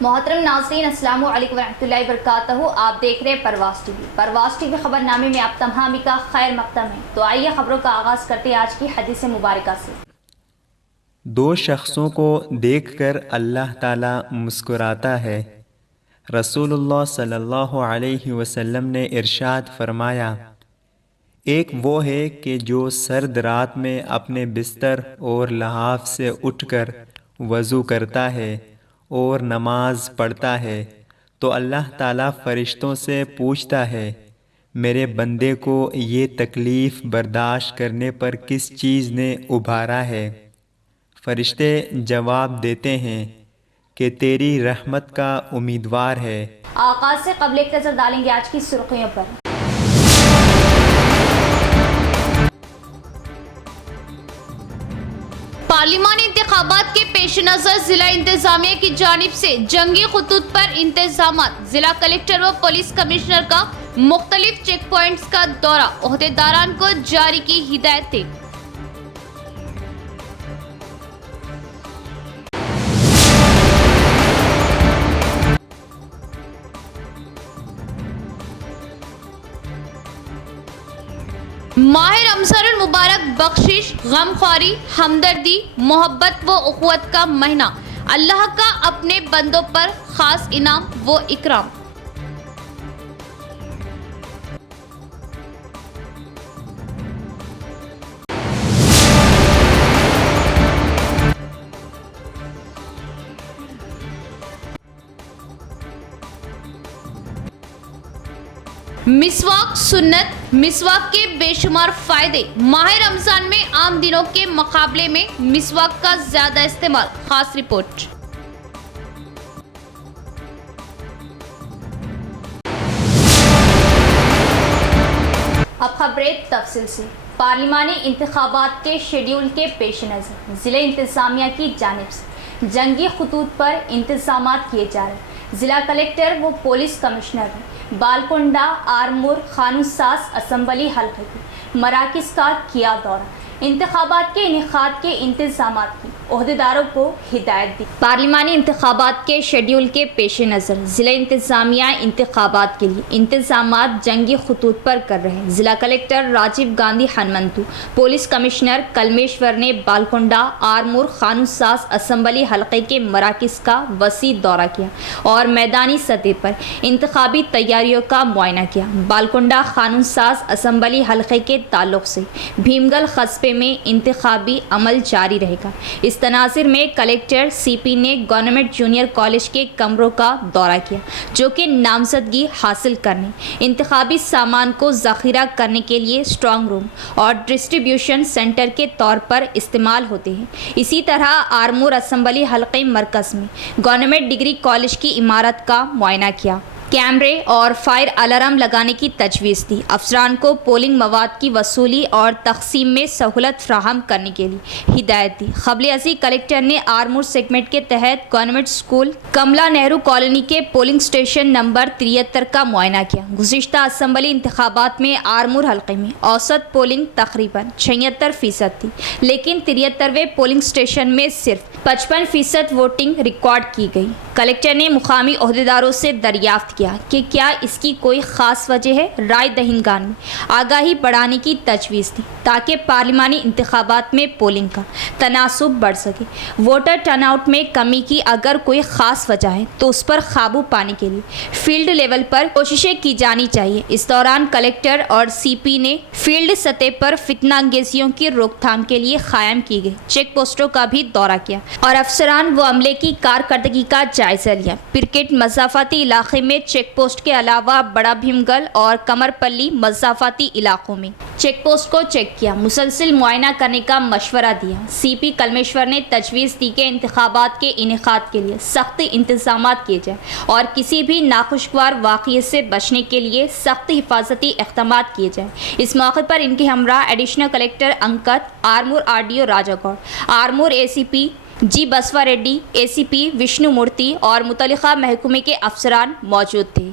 محترم ناظرین السلام علیکم ورحمۃ اللہ وبرکاتہ. آپ دیکھ رہے ہیں پرواز ٹی وی. پرواز ٹی وی خبر نامے میں آپ تمام کا خیر مقدم ہے. تو آئیے خبروں کا آغاز کرتے ہیں آج کی حدیث مبارکہ سے. دو شخصوں کو دیکھ کر اللہ تعالی مسکراتا ہے. رسول اللہ صلی اللہ علیہ وسلم نے ارشاد فرمایا، ایک وہ ہے کہ جو سرد رات میں اپنے بستر اور لحاف سے اٹھ کر وضو کرتا ہے اور نماز پڑھتا ہے تو اللہ تعالیٰ فرشتوں سے پوچھتا ہے، میرے بندے کو یہ تکلیف برداشت کرنے پر کس چیز نے ابھارا ہے؟ فرشتے جواب دیتے ہیں کہ تیری رحمت کا امیدوار ہے. آغاز سے قبل ایک نظر ڈالیں گے آج کی سرخیوں پر. پارلیمانی انتخابات کے پیش نظر ضلع انتظامیہ کی جانب سے جنگی خطوط پر انتظامات. ضلع کلکٹر و پولیس کمشنر کا مختلف چیک پوائنٹس کا دورہ. عہدیداران کو جاری کی ہدایتیں. ماہ رمضان المبارک بخشش، غمخواری، ہمدردی، محبت و اخوت کا مہینہ. اللہ کا اپنے بندوں پر خاص انعام و اکرام. مسواک سنت. مسواک کے بے شمار فائدے. ماہ رمضان میں عام دنوں کے مقابلے میں مسواک کا زیادہ استعمال. خاص رپورٹ. اب خبریں تفصیل سے. پارلیمانی انتخابات کے شیڈول کے پیش نظر ضلع انتظامیہ کی جانب سے جنگی خطوط پر انتظامات کیے جا رہے ہیں. ضلع کلکٹر و پولیس کمشنر نے بالکنڈہ، آرمور، خانو ساز اسمبلی حلقے کے مراکز کا کیا دورہ. انتخابات کے انعقاد کے انتظامات کی عہدیداروں کو ہدایت دی. پارلیمانی انتخابات کے شیڈول کے پیش نظر ضلع انتظامیہ انتخابات کے لیے انتظامات جنگی خطوط پر کر رہے ہیں. ضلع collector Rajiv Gandhi Hanumanthu, police commissioner Kalmeshwar نے بالکنڈہ، آرمور، خانو ساز اسمبلی حلقے کے مراکز کا وسیع دورہ کیا اور میدانی سطح پر انتخابی تیاریوں کا معائنہ کیا. بالکنڈہ خانو ساز اسمبلی حلقے کے تعلق سے بھیمگل قصبے میں انتخابی عمل جاری رہے گا. اس تناظر میں کلکٹر سی پی نے گورنمنٹ جونیئر کالج کے کمروں کا دورہ کیا جو کہ نامزدگی حاصل کرنے، انتخابی سامان کو ذخیرہ کرنے کے لیے اسٹرانگ روم اور ڈسٹریبیوشن سینٹر کے طور پر استعمال ہوتے ہیں. اسی طرح آرمور اسمبلی حلقے مرکز میں گورنمنٹ ڈگری کالج کی عمارت کا معائنہ کیا. کیمرے اور فائر الارم لگانے کی تجویز دی. افسران کو پولنگ مواد کی وصولی اور تقسیم میں سہولت فراہم کرنے کے لیے ہدایت دی. قبل ازیں کلکٹر نے آرمور سیگمنٹ کے تحت government school Kamla Nehru colony کے پولنگ اسٹیشن نمبر 73 کا معائنہ کیا. گزشتہ اسمبلی انتخابات میں آرمور حلقے میں اوسط پولنگ تقریباً 76% تھی، لیکن 73ویں پولنگ اسٹیشن میں صرف 55% ووٹنگ ریکارڈ کی گئی. کلکٹر نے مقامی عہدیداروں سے دریافت کیا کہ کیا اس کی کوئی خاص وجہ ہے. رائے دہندگان میں آگاہی بڑھانے کی تجویز دی تاکہ پارلیمانی انتخابات میں پولنگ کا تناسب بڑھ سکے. ووٹر ٹرن آؤٹ میں کمی کی اگر کوئی خاص وجہ ہے تو اس پر قابو پانے کے لیے فیلڈ لیول پر کوششیں کی جانی چاہیے. اس دوران کلکٹر اور سی پی نے فیلڈ سطح پر فتنہ انگیزیوں کی روک تھام کے لیے قائم کی گئی چیک پوسٹوں کا بھی دورہ کیا اور افسران و عملے کی کارکردگی کا جائزہ لیا. کرکٹ مضافاتی علاقے میں چیک پوسٹ کے علاوہ بڑا بھیمگل اور کمر پلی مضافاتی علاقوں میں چیک پوسٹ کو چیک کیا، مسلسل معائنہ کرنے کا مشورہ دیا. سی پی کلمیشور نے تجویز دی کہ انتخابات کے انعقاد کے لیے سخت انتظامات کیے جائیں اور کسی بھی ناخوشگوار واقعے سے بچنے کے لیے سخت حفاظتی اقدامات کیے جائیں. اس موقع پر ان کے ہمراہ additional collector Ankit, Armoor R D O Raja Goud, Armoor A C P G Baswa Reddy, A C P Vishnu Murthy اور متعلقہ محکمے کے افسران موجود تھے.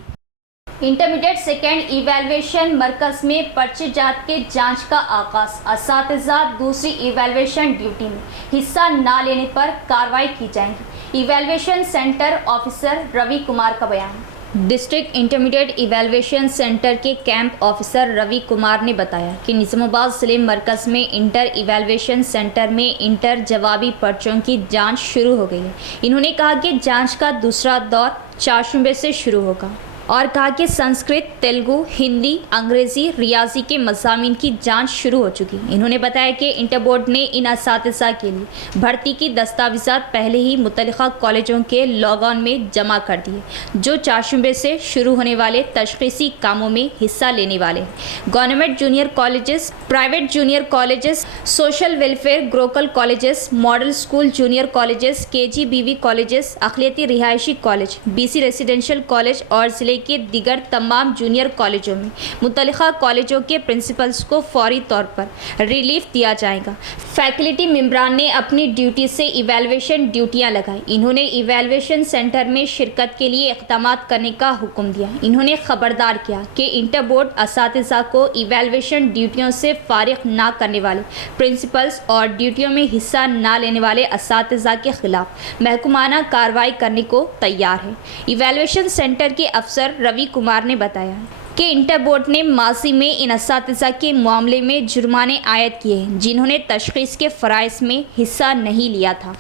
انٹرمیڈیٹ سیکنڈ ایویلویشن مرکز میں پرچہ جات کے جانچ کا آغاز. اساتذہ دوسری ایویلویشن ڈیوٹی میں حصہ نہ لینے پر کارروائی کی جائے گی. Evaluation centre officer Ravi Kumar का बयान। डिस्ट्रिक्ट इंटरमीडिएट इवैल्यूएशन सेंटर के कैंप ऑफिसर रवि कुमार ने बताया कि निजामाबाद जिले मरकज़ में इंटर इवैल्यूएशन सेंटर में इंटर जवाबी पर्चों की जांच शुरू हो गई है। इन्होंने कहा कि जांच का दूसरा दौर 4 शुबे से शुरू होगा और कहा कि संस्कृत, तेलुगु, हिंदी, अंग्रेज़ी, रियाजी के मज़ामीन की जांच शुरू हो चुकी। इन्होंने बताया कि इंटर बोर्ड ने इन असातिज़ा के लिए भर्ती की दस्तावेज़ात पहले ही मुतल्लिक़ा कॉलेजों के लॉग-ऑन में जमा कर दिए, जो 4 शुबे से शुरू होने वाले तशख़ीसी कामों में हिस्सा लेने वाले हैं। Government junior colleges, private junior colleges, social welfare Gurukul colleges, model school junior colleges, KGBV colleges, अक़लियती रिहायशी कॉलेज, BC रेसिडेंशियल कॉलेज और ज़िले के दीगर तमाम जूनियर कॉलेजों में मुतल्लिक़ा कॉलेजों के प्रिंसिपल्स को फौरी तौर पर रिलीफ दिया जाएगा। फैकल्टी मेंबरान ने अपनी ड्यूटी से इवैल्यूएशन ड्यूटियां लगाई। इन्होंने इवैल्यूएशन सेंटर में शिरकत के लिए इक़दाम करने का हुक्म दिया। इन्होंने खबरदार किया कि इंटर बोर्ड असातिज़ा को इवैल्यूएशन ड्यूटियों से फारिग ना करने वाले प्रिंसिपल्स और ड्यूटियों में हिस्सा ना लेने वाले असातिज़ा के खिलाफ महकमाना कार्रवाई करने को तैयार है। इवैल्यूएशन सेंटर के अफसर रवि कुमार ने बताया कि इंटर बोर्ड ने माजी में इन असातिज़ा के मामले में जुर्माने आयद किए हैं जिन्होंने तशख़ीस के फ़राइज़ में हिस्सा नहीं लिया था।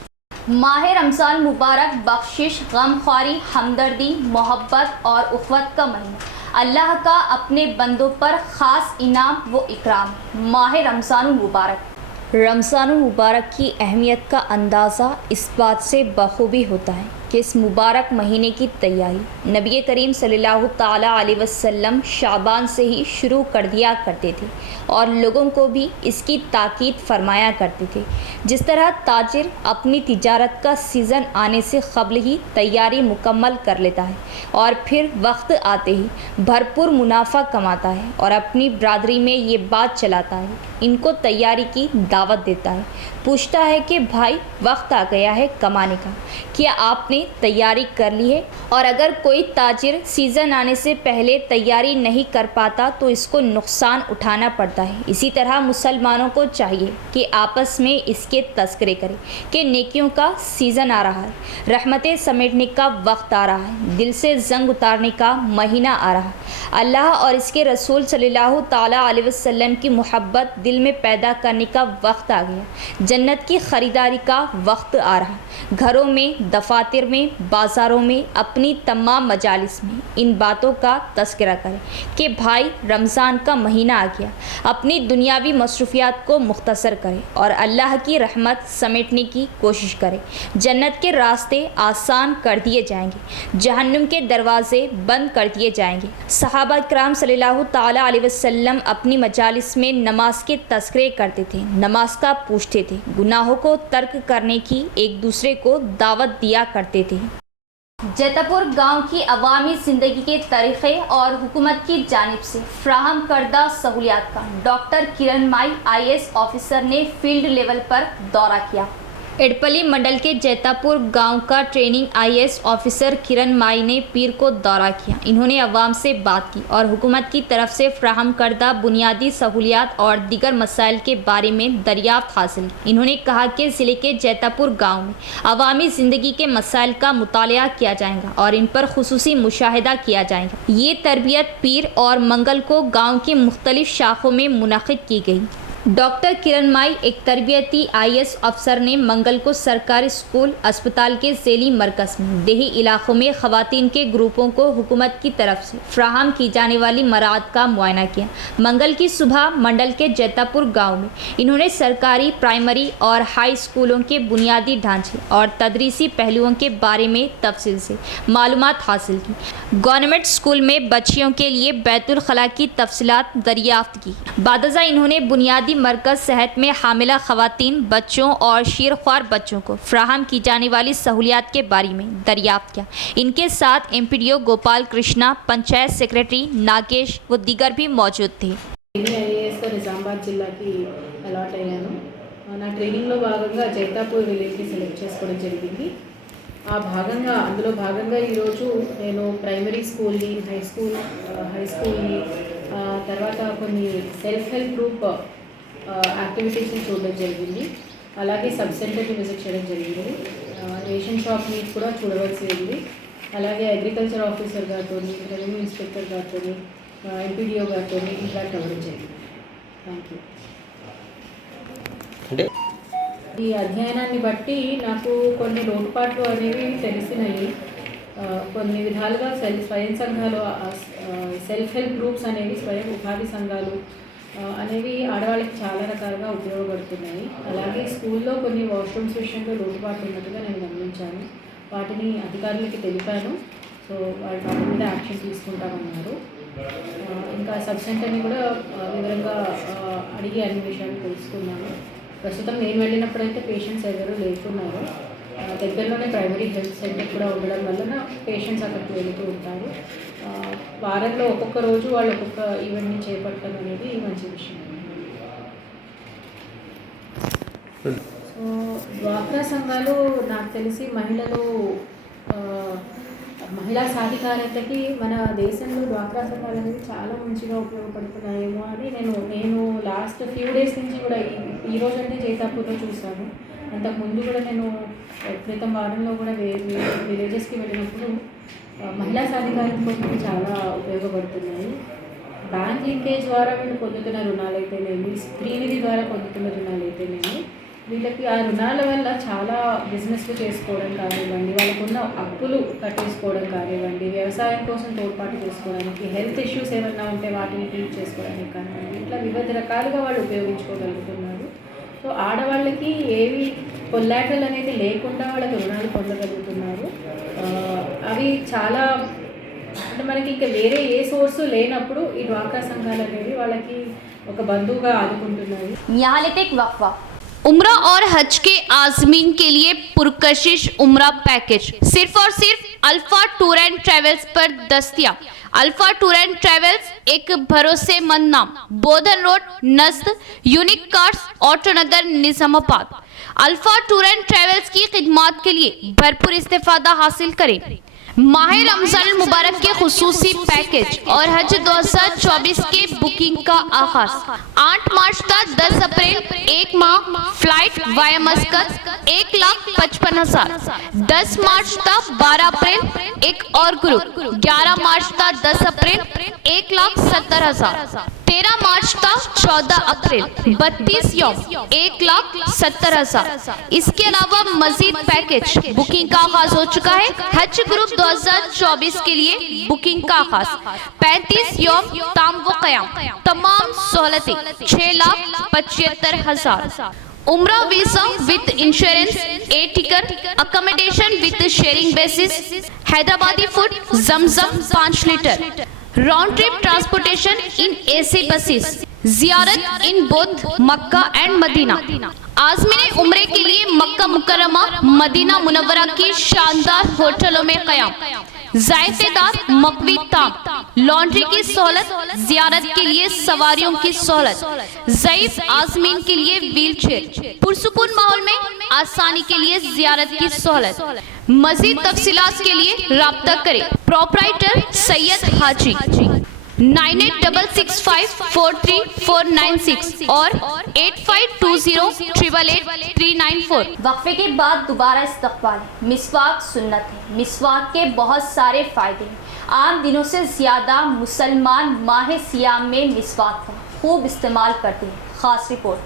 माह रमज़ान मुबारक बख्शिश, गमख्वारी, हमदर्दी, मोहब्बत और उख़्वत का महीना। अल्लाह का अपने बंदों पर ख़ास इनाम व इकराम। माह रमज़ान मुबारक। रमज़ान मुबारक की अहमियत का अंदाज़ा इस बात से बखूबी होता है कि इस मुबारक महीने की तैयारी नबी करीम सल्लल्लाहु ताला अलैहि वसल्लम शाबान से ही शुरू कर दिया करते थे और लोगों को भी इसकी ताकीद फरमाया करते थे। जिस तरह ताजिर अपनी तिजारत का सीज़न आने से क़ब्ल ही तैयारी मुकम्मल कर लेता है और फिर वक्त आते ही भरपूर मुनाफा कमाता है और अपनी बरादरी में ये बात चलाता है, इनको तैयारी की दावत देता है, पूछता है कि भाई वक्त आ गया है कमाने का, क्या आपने तैयारी कर ली है? और अगर कोई ताजिर सीज़न आने से पहले तैयारी नहीं कर पाता तो इसको नुकसान उठाना पड़ता है। इसी तरह मुसलमानों को चाहिए कि आपस में इसके तज़किरे करें कि नेकियों का सीज़न आ रहा है, रहमतें समेटने का वक्त आ रहा है, दिल से जंग उतारने का महीना आ रहा है, अल्लाह और इसके रसूल सल्लल्लाहु ताला अलैहि वसल्लम की मोहब्बत दिल में पैदा करने का वक्त आ गया, जन्नत की ख़रीदारी का वक्त आ रहा। घरों में, दफातर में, बाज़ारों में, अपनी तमाम मजालिस में इन बातों का तज़किरा करें कि भाई रमज़ान का महीना आ गया। अपनी दुनियावी मसरूफियात को मुख्तसर करें और अल्लाह की रहमत समेटने की कोशिश करें। जन्नत के रास्ते आसान कर दिए जाएंगे, जहन्नुम के दरवाज़े बंद कर दिए जाएंगे। सहाबा किराम सल्लल्लाहु ताला अलैहि वसल्लम अपनी मजालिस में नमाज के तज़किरे करते थे, नमाज का पूछते थे, गुनाहों को तर्क करने की एक दूसरे को दावत दिया करते थे। जैतापुर गांव की अवामी ज़िंदगी के तरीक़े और हुकूमत की जानिब से फ्राहम करदा सहूलियात का डॉक्टर किरण माई IAS ऑफिसर ने फील्ड लेवल पर दौरा किया। एडपली मंडल के जैतापुर गांव का ट्रेनिंग IAS ऑफिसर किरण माई ने पीर को दौरा किया। इन्होंने अवाम से बात की और हुकूमत की तरफ से फ्राहम करदा बुनियादी सहूलियात और दीगर मसाइल के बारे में दरियाफ्त हासिल की। इन्होंने कहा कि ज़िले के जैतापुर गांव में अवामी ज़िंदगी के मसाइल का मुतालिया किया जाएगा और इन पर खुसूसी मुशाहिदा किया जाएगा। ये तरबियत पीर और मंगल को गाँव की मुख्तलिफ शाखों में मुनक़िद की गई। डॉक्टर किरण माई एक तरबियती IAS अफसर ने मंगल को सरकारी स्कूल अस्पताल के ज़ेली मरकज़ में देही इलाक़ों में ख़वातीन के ग्रुपों को हुकूमत की तरफ से फ्राहम की जाने वाली मराद का मुआयना किया। मंगल की सुबह मंडल के जैतापुर गांव में इन्होंने सरकारी प्राइमरी और हाई स्कूलों के बुनियादी ढांचे और तदरीसी पहलुओं के बारे में तफसील से मालूमात हासिल की। गवर्नमेंट स्कूल में बच्चियों के लिए बैतुल खला की तफसीलात दरियाफ्त की। बादजा इन्होंने बुनियादी मरकज़ सेहत में हामिला ख़वातीन, बच्चों और शीरख्वार बच्चों को फ्राहम की जाने वाली सहूलियात के बारे में दरियाफ्त किया। इनके साथ MPDO गोपाल कृष्णा, पंचायत सेक्रेटरी नागेश व दीगर भी मौजूद थे। IAS నిజామాబాద్ జిల్లాకి అలాట్ అయ్యాను. నా ట్రైనింగ్లో భాగంగా జైతాపూర్ విలేజ్ని సెలెక్ట్ చేసుకోవడం జరిగింది. అందులో భాగంగా ఈరోజు నేను ప్రైమరీ స్కూల్ని, హై స్కూల్ని, తర్వాత కొన్ని సెల్ఫ్ హెల్ప్ గ్రూప్ యాక్టివిటీస్ని చూడడం జరిగింది. అలాగే సబ్ సెంటర్ని విజిట్ చేయడం జరిగింది. రేషన్ షాప్ మీట్ కూడా చూడవలసి ఉంది. అలాగే అగ్రికల్చర్ ఆఫీసర్ గారితో, రెవెన్యూ ఇన్స్పెక్టర్ గారితో, ఎంపీడీఓ గారితో ఇంట్రాక్ట్ అవ్వడం జరిగింది. Thank you. అంటే ఈ అధ్యయనాన్ని బట్టి నాకు కొన్ని లోటుపాట్లు అనేవి తెలిసినాయి. కొన్ని విధాలుగా స్వయం సంఘాలు, సెల్ఫ్ హెల్ప్ గ్రూప్స్ అనేవి, స్వయం ఉపాధి సంఘాలు అనేవి ఆడవాళ్ళకి చాలా రకాలుగా ఉపయోగపడుతున్నాయి. అలాగే స్కూల్లో కొన్ని వాష్రూమ్స్ విషయంలో లోటుపాట్లు ఉన్నట్టుగా నేను గమనించాను. వాటిని అధికారులకి తెలిపాను. సో వాటి మీద యాక్షన్ తీసుకుంటామన్నారు. ఇంకా సబ్ సెంటర్ని కూడా వివరంగా అడిగి అన్ని విషయాలు తెలుసుకున్నాను. ప్రస్తుతం నేను వెళ్ళినప్పుడైతే పేషెంట్స్ ఎవరు లేకున్నారు. దగ్గరలోనే ప్రైమరీ హెల్త్ సెంటర్ కూడా ఉండడం వలన పేషెంట్స్ అక్కడికి వెళుతూ ఉంటారు. వారంలో ఒక్కొక్క రోజు వాళ్ళు ఒక్కొక్క ఈవెంట్ని చేపట్టడం అనేది మంచి విషయం. సో డ్వాక్రా సంఘాలు నాకు తెలిసి మహిళా సాధికారతకి మన దేశంలో డ్వాక్రా సంఘాలు అనేది చాలా మంచిగా ఉపయోగపడుతున్నాయేమో అని నేను లాస్ట్ ఫ్యూ డేస్ నుంచి కూడా ఈ రోజు అంటే జైతాపూర్లో చూశాను. అంతకుముందు కూడా నేను క్రితం వారంలో కూడా విలేజెస్కి వెళ్ళినప్పుడు మహిళా సాధికారత కోసం చాలా ఉపయోగపడుతున్నాయి. బ్యాంక్ లింకేజ్ ద్వారా వీళ్ళు పొందుతున్న రుణాలు అయితేనేమి, స్త్రీనిధి ద్వారా పొందుతున్న రుణాలు అయితేనేమి, వీళ్ళకి ఆ రుణాల వల్ల చాలా బిజినెస్లు చేసుకోవడం కానివ్వండి, వాళ్ళకున్న అప్పులు కట్టేసుకోవడం కానివ్వండి, వ్యవసాయం కోసం తోడ్పాటు చేసుకోవడానికి, హెల్త్ ఇష్యూస్ ఏమన్నా ఉంటే వాటిని ట్రీట్ చేసుకోవడానికి కానివ్వండి, ఇట్లా వివిధ రకాలుగా వాళ్ళు ఉపయోగించుకోగలుగుతున్నారు. సో ఆడవాళ్ళకి ఏవి కొల్లాటరల్ అనేది లేకుండా వాళ్ళకి రుణాలు పొందగలుగుతున్నారు. అవి చాలా అంటే మనకి ఇంకా వేరే ఏ సోర్సు లేనప్పుడు ఈ డ్వాక్రా సంఘాలు అనేవి వాళ్ళకి ఒక బంధువుగా ఆదుకుంటున్నాయి. यहाँ लेते एक वक्फा। उम्रा और हज के आज़मीन के लिए पुरकशिश उम्रा पैकेज सिर्फ और सिर्फ अल्फा टूर एंड ट्रेवल्स पर दस्तयाब। अल्फा टूर एंड ट्रेवल्स एक भरोसेमंद नाम, बोधन रोड, नज़द, unique cars, Autonagar, Nizamabad. Alpha tour and travels की खिदमात के लिए भरपूर इस्तेफादा हासिल करें। माह रमजान मुबारक के खुसूसी पैकेज और हज 2024 के बुकिंग का आगाज 8 मार्च तक 10 अप्रैल 1 माह फ्लाइट वाया मस्कत 1,55,000, 10 मार्च तक 12 अप्रैल एक और ग्रुप, 11 मार्च तक 10 अप्रैल 1,70,000, 13 मार्च तक 14 अप्रैल 32 यौम 1,70,000। इसके अलावा मजीद पैकेज बुकिंग का आगाज हो चुका है। हज ग्रुप 2024 के लिए बुकिंग का आगाज 35 यौम ताम व क़याम, तमाम सहूलतें 6,75,000। उम्रा visa with insurance, a ticket, accommodation with sharing basis, Hyderabadi food, Zamzam 5 litre, round trip transportation in AC buses, जियारत in both Mecca and Medina. आज़मीन उम्रे के लिए मक्का मुकर्रमा, मदीना मुनव्वरा की शानदार होटलों में क़याम, ज़ायतेदार मकवी ताम, लॉन्ड्री की सहूलत, जियारत के लिए सवारियों की सहूलत, ज़ईफ आज़मीन के लिए व्हील चेयर, पुरसुकून माहौल में आसानी के लिए जियारत की सहूलत। मजीद तफसीलात के लिए राब्ता करें प्रोपराइटर सैयद हाजी 9866543496 और 8520888394। वक्फे के बाद दोबारा इस्तक़बाल। मिसवाक सुन्नत है। मिसवाक के बहुत सारे फ़ायदे हैं। आम दिनों से ज़्यादा मुसलमान माह सियाम में मिसवाक का खूब इस्तेमाल करते हैं। ख़ास रिपोर्ट।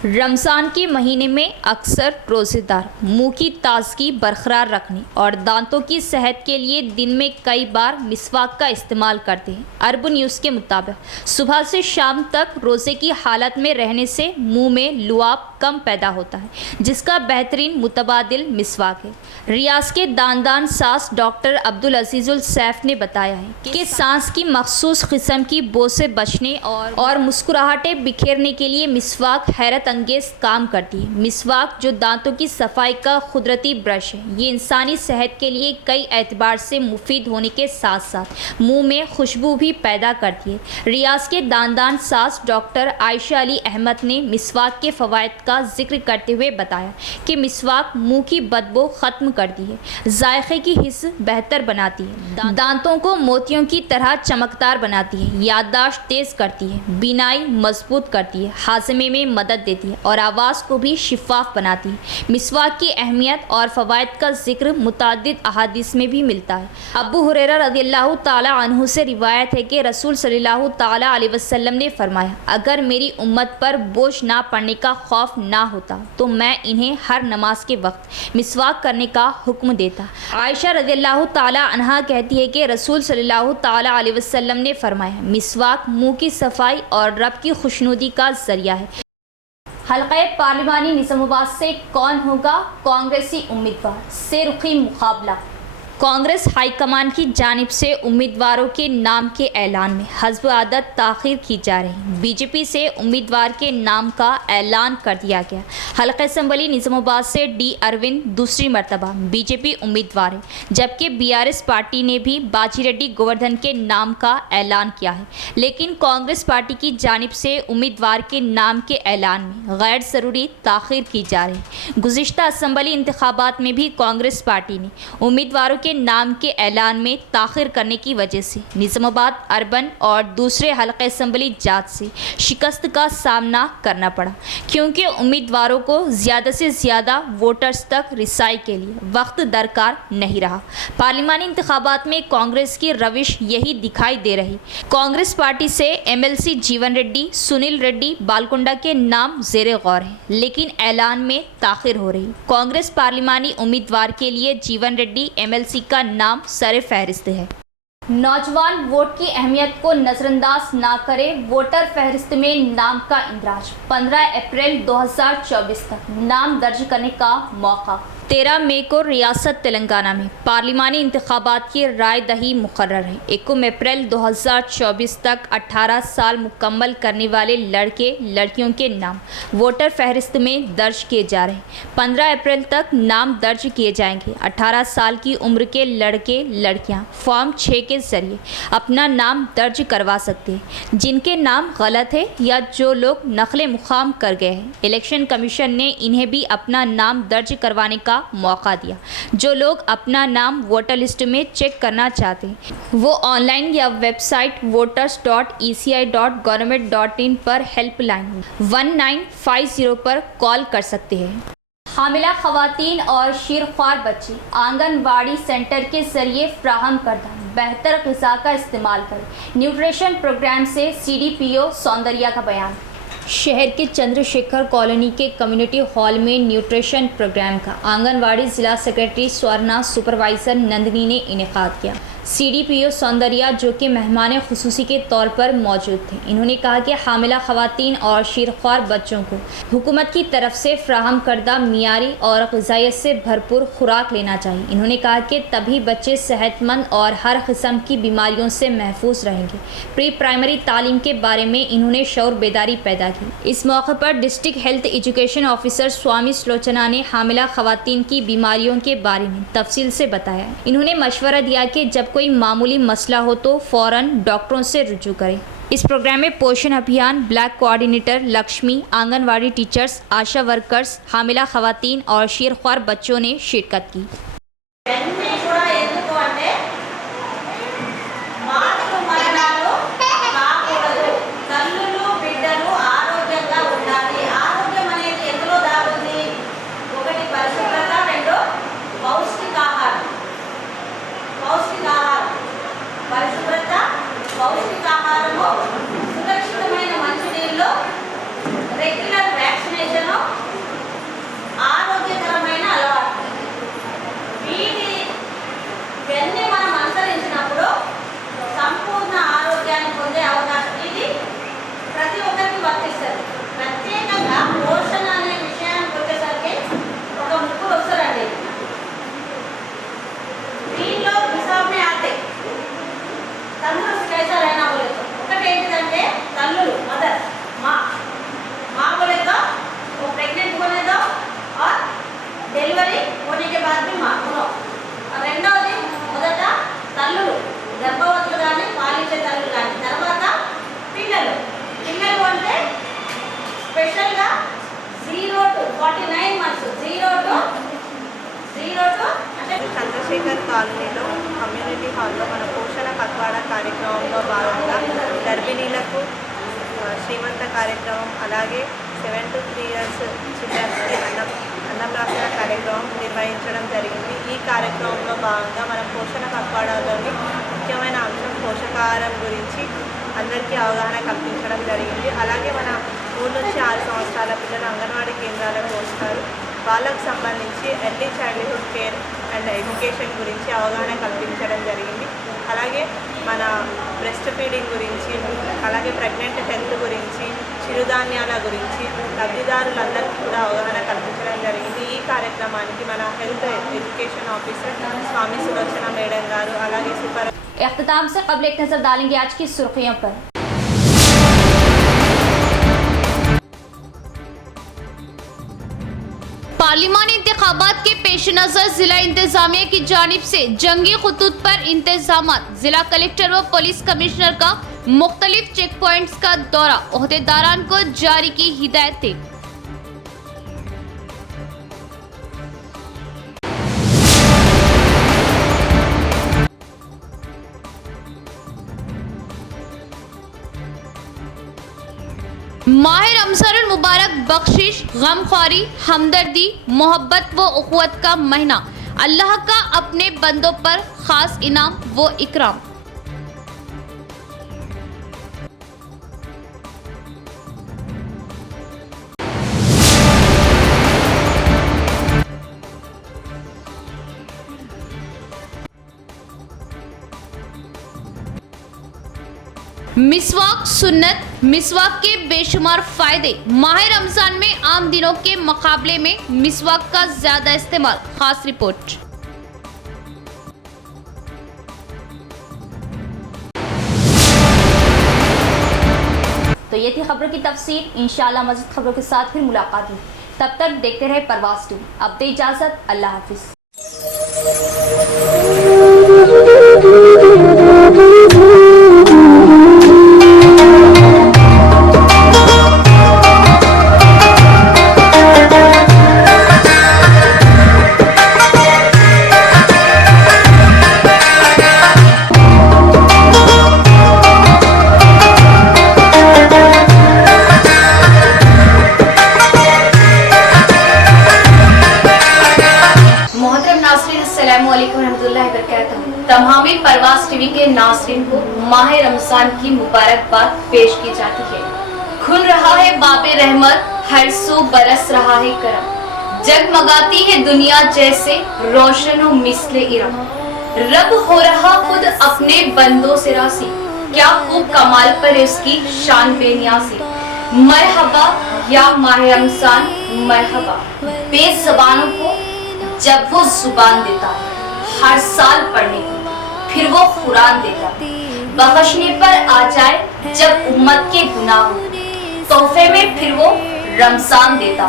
रमज़ान के महीने में अक्सर रोज़ेदार मुंह की ताजगी बरकरार रखने और दांतों की सेहत के लिए दिन में कई बार मिसवाक का इस्तेमाल करते हैं। अरब न्यूज़ के मुताबिक सुबह से शाम तक रोज़े की हालत में रहने से मुंह में लुआब कम पैदा होता है, जिसका बेहतरीन मुतबादिल मिसवाक है। रियाज के दानदान सास डॉक्टर अब्दुल अजीज़ुल सैफ ने बताया है कि सांस की मखसूस किस्म की बो से बचने और मुस्कुराहटें बिखेरने के लिए मिसवाक हैरत अंगेज काम करती है। मिसवाक जो दांतों की सफाई का कुदरती ब्रश है, ये इंसानी सेहत के लिए कई एतबार से मुफीद होने के साथ साथ मुंह में खुशबू भी पैदा करती है। रियाज के दानदान सास डॉक्टर आयशा अली अहमद ने मिसवाक के फ़वाइद का जिक्र करते हुए बताया कि मिसवाक मुंह की बदबू ख़त्म करती है, जायके की हिस्स बेहतर बनाती है, दांतों को मोतियों की तरह चमकदार बनाती है, याददाश्त तेज़ करती है, बीनाई मजबूत करती है, हाज़मे में मदद देती है और आवाज़ को भी शिफाफ बनाती है। मिसवाक की अहमियत और फ़वाइद का जिक्र मुतअद्दिद अहादीस में भी मिलता है। अबू हुरैरा रज़ियल्लाहु ताला अन्हु से रिवायत है कि रसूल सल्लल्लाहु ताला अलैहि वसल्लम ने फरमाया, अगर मेरी उम्मत पर बोझ ना पड़ने का खौफ ना होता तो मैं इन्हें हर नमाज के वक्त मिसवाक करने का हुक्म देता। आयशा रज़ियल्लाहु ताला अन्हा कहती है कि रसूल सल्लल्लाहु ताला अलैहि वसल्लम ने फरमाया, मिसवाक मुंह की सफाई और रब की खुशनुदी का जरिया है। हल्क़े पार्लिमानी निज़ामाबाद से कौन होगा कांग्रेसी उम्मीदवार, से रुखी मुकाबला। कांग्रेस हाईकमान की जानिब से उम्मीदवारों के नाम के ऐलान में हस्ब आदत ताख़ीर की जा रही। बीजेपी से उम्मीदवार के नाम का ऐलान कर दिया गया। हल्क़ा असम्बली निज़ामाबाद से डी अरविंद दूसरी मरतबा बीजेपी उम्मीदवार है, जबकि बीआरएस पार्टी ने भी बाजीरेड्डी गोवर्धन के नाम का ऐलान किया है, लेकिन कांग्रेस पार्टी की जानिब से उम्मीदवार के नाम के ऐलान में गैर ज़रूरी ताख़ीर की जा रही। गुज़िश्ता असम्बली इंतखाबात में भी कांग्रेस पार्टी ने उम्मीदवारों के नाम के ऐलान में ताख़ीर करने की वजह से निज़ामाबाद अर्बन और दूसरे हल्क़े असम्बली जात से शिकस्त का सामना करना पड़ा, क्योंकि उम्मीदवारों को ज़्यादा से ज़्यादा वोटर्स तक रिसाई के लिए वक्त दरकार नहीं रहा। पार्लिमानी इंतखाबात में कांग्रेस की रविश यही दिखाई दे रही। कांग्रेस पार्टी से एमएलसी जीवन रेड्डी, सुनील रेड्डी बालकुंडा के नाम ज़ेरे गौर है, लेकिन ऐलान में ताख़ीर हो रही। कांग्रेस पार्लिमानी उम्मीदवार के लिए जीवन रेड्डी एमएलसी का नाम सरे फहरिस्त है। नौजवान वोट की अहमियत को नज़रअंदाज ना करें, वोटर फहरिस्त में नाम का इंदराज। 15 अप्रैल 2024 तक नाम दर्ज करने का मौका। 13 मई को रियासत तेलंगाना में पार्लिमानी इंतखाबात की राय दही मुकर्रर है। 1 अप्रैल 2024 तक 18 साल मुकम्मल करने वाले लड़के लड़कियों के नाम वोटर फहरिस्त में दर्ज किए जा रहे हैं। 15 अप्रैल तक नाम दर्ज किए जाएंगे। 18 साल की उम्र के लड़के लड़कियां फॉर्म 6 के जरिए अपना नाम दर्ज करवा सकते हैं, जिनके नाम गलत है या जो लोग नकले मुकाम कर गए हैं। इलेक्शन कमीशन ने इन्हें भी अपना नाम दर्ज करवाने का मौका दिया। जो लोग अपना नाम वोटर लिस्ट में चेक करना चाहते हैं वो ऑनलाइन या वेबसाइट voters.eci.government.in पर हेल्पलाइन 1950 पर कॉल कर सकते हैं। हामिला खवातीन और शीरख्वार बच्चे आंगनवाड़ी सेंटर के जरिए फ्राहम करदा बेहतर ग़िज़ा का इस्तेमाल करें। न्यूट्रिशन प्रोग्राम से CDPO सौंदर्या का बयान। शहर के चंद्रशेखर कॉलोनी के कम्युनिटी हॉल में न्यूट्रिशन प्रोग्राम का आंगनवाड़ी ज़िला सेक्रेटरी स्वर्णा सुपरवाइज़र नंदिनी ने इनेकाद किया। CDPO सौंदर्या जो कि मेहमान खुसूसी के तौर पर मौजूद थे, इन्होंने कहा कि हामिला खवातीन और शीरख्वार बच्चों को हुकूमत की तरफ से फ्राहम करदा मियारी और ग़िज़ाइयत से भरपूर खुराक लेना चाहिए। इन्होंने कहा कि तभी बच्चे सेहतमंद और हर किस्म की बीमारियों से महफूज रहेंगे। प्री प्राइमरी तालीम के बारे में इन्होंने शऊर बेदारी पैदा की। इस मौके पर डिस्ट्रिक्ट हेल्थ एजुकेशन ऑफिसर स्वामी स्लोचना ने हामिला खवातीन की बीमारियों के बारे में तफसील से बताया। इन्होंने मशवरा दिया कि जब कोई मामूली मसला हो तो फ़ौरन डॉक्टरों से रुजू करें। इस प्रोग्राम में Poshan Abhiyan block coordinator Lakshmi, anganwadi teachers, ASHA workers, हामिला खवातीन और शीरख्वार बच्चों ने शिरकत की। సురక్షితమైన మంచినీళ్ళు, రెగ్యులర్ వ్యాక్సినేషన్, ఆరోగ్యకరమైన అలవాట్లు, ఇవన్నీ మనం అనుసరించినప్పుడు సంపూర్ణ ఆరోగ్యాన్ని పొందే అవకాశం ఇది ప్రతి ఒక్కరికి వర్తిస్తుంది. ప్రత్యేకంగా పోషణ అనే విషయానికి వచ్చేసరికి ఒక ముగ్గురు వస్తారండి. దీనిలో విసామే ఆతే తల్లులు कैसा रहना बोले तो ఒకటి ఏంటంటే తల్లులు మదర్ మా बोले రాజశేఖర్ కాలనీలో కమ్యూనిటీ హాల్లో మన పోషణ పక్వాడా కార్యక్రమంలో భాగంగా గర్భిణీలకు శ్రీమంత కార్యక్రమం, అలాగే 7 to 3 years చిల్డ్రన్స్కి అన్నప్రాసన కార్యక్రమం నిర్వహించడం జరిగింది. ఈ కార్యక్రమంలో భాగంగా మన పోషణ పక్వాడాలోని ముఖ్యమైన అంశం పోషకాహారం గురించి అందరికీ అవగాహన కల్పించడం జరిగింది. అలాగే మన 3 నుంచి 6 సంవత్సరాల పిల్లలు అంగన్వాడీ కేంద్రాలకు వస్తారు. వాళ్ళకు సంబంధించి early childhood care and education గురించి అవగాహన కల్పించడం జరిగింది. అలాగే మన బ్రెస్ట్ ఫీడింగ్ గురించి, అలాగే ప్రెగ్నెంట్ హెల్త్ గురించి, చిరుధాన్యాల గురించి లబ్ధిదారులందరికీ కూడా అవగాహన కల్పించడం జరిగింది. ఈ కార్యక్రమానికి మన హెల్త్ ఎడ్యుకేషన్ ఆఫీసర్ స్వామి సులోచన మేడం గారు, అలాగే సూపర్ इख्तिताम से कबल एक नजर डालेंगे आज की सुर्खियों पर। पार्लिमानी इंतखाबात के पेश नजर जिला इंतजामिया की जानिब से जंगी खुतूत पर इंतजामात, जिला कलेक्टर व पुलिस कमिश्नर का मुख्तलिफ चेक पॉइंट्स का दौरा, ओहदेदारान को जारी की हिदायतें। माह रमज़ानुल मुबारक बख्शिश, गमख्वारी, हमदर्दी, मोहब्बत व उख़्वत का महीना, अल्लाह का अपने बंदों पर ख़ास इनाम व इकराम। मिसवाक सुन्नत, मिसवाक के बेशुमार फायदे। माह रमजान में आम दिनों के मुकाबले में मिसवाक का ज्यादा इस्तेमाल, खास रिपोर्ट। तो ये थी खबरों की तफसीर। इंशाअल्लाह मज़ीद खबरों के साथ फिर मुलाकात हुई। तब तक देखते रहे परवाज़ टीवी। अब दे इजाज़त, अल्लाह हाफिज़। तमामी परवाज़ टीवी के नाज़रीन को माह रमज़ान की मुबारकबाद पेश की जाती है। खुल रहा है बाबे रहमत, हर सू बरस रहा है करम, जगमगाती है दुनिया जैसे रोशन व मिस्ले इरम। रब हो रहा खुद अपने बंदों से रासी, क्या खूब कमाल पर इसकी शान बेनियासी। मरहबा या माह रमज़ान मरहबा, बेज़बानों को जब वो जुबान देता है हर साल पढ़ने को, फिर वो कुरान देता, बख्शने पर आ जाए जब उम्मत के गुनाह हो, तोहफे में फिर वो रमजान देता।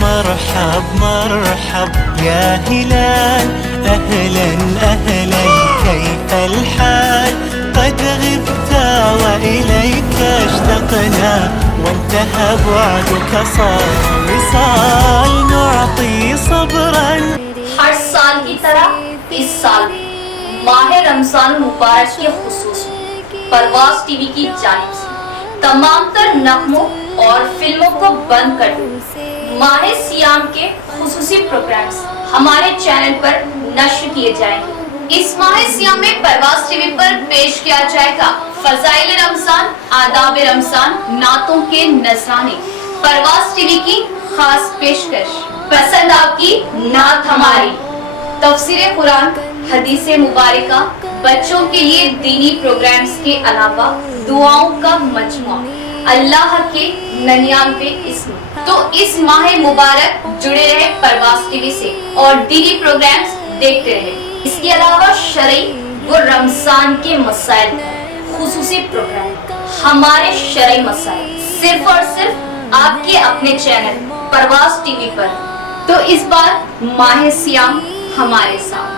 مرحب مرحب يا هلال، أهلا أهلا كيف الحال، قد غبت وإليك اشتقنا، وانتهى بعدك صار وصال، نعطي صبرا। हर साल की तरह इस साल माह रमजान मुबारक के खुसूस परवाज़ टीवी की जानिब से तमाम तर नगमों और फिल्मों को बंद कर दो। माह सियाम के खुसूसी प्रोग्राम्स हमारे चैनल पर नश्र किए जाएंगे। इस माह सियाम में परवाज़ टीवी पर पेश किया जाएगा फज़ाइल रमजान, आदाब रमजान, नातों के नजराने। परवाज़ टीवी की खास पेशकश, पसंद आपकी नात हमारी। तफसीर कुरान, हदीस मुबारका, बच्चों के लिए दीनी प्रोग्राम्स के अलावा दुआओं का मजमुआ, अल्लाह के 99 इस्म। तो इस माह मुबारक जुड़े रहे परवाज़ टीवी से और दीनी प्रोग्राम्स देखते रहे। इसके अलावा शरई व रमजान के मसाइल खुसूसी प्रोग्राम, हमारे शरई मसाइल सिर्फ और सिर्फ आपके अपने चैनल परवाज़ टीवी पर। तो इस बार माह सियाम हमारे साथ।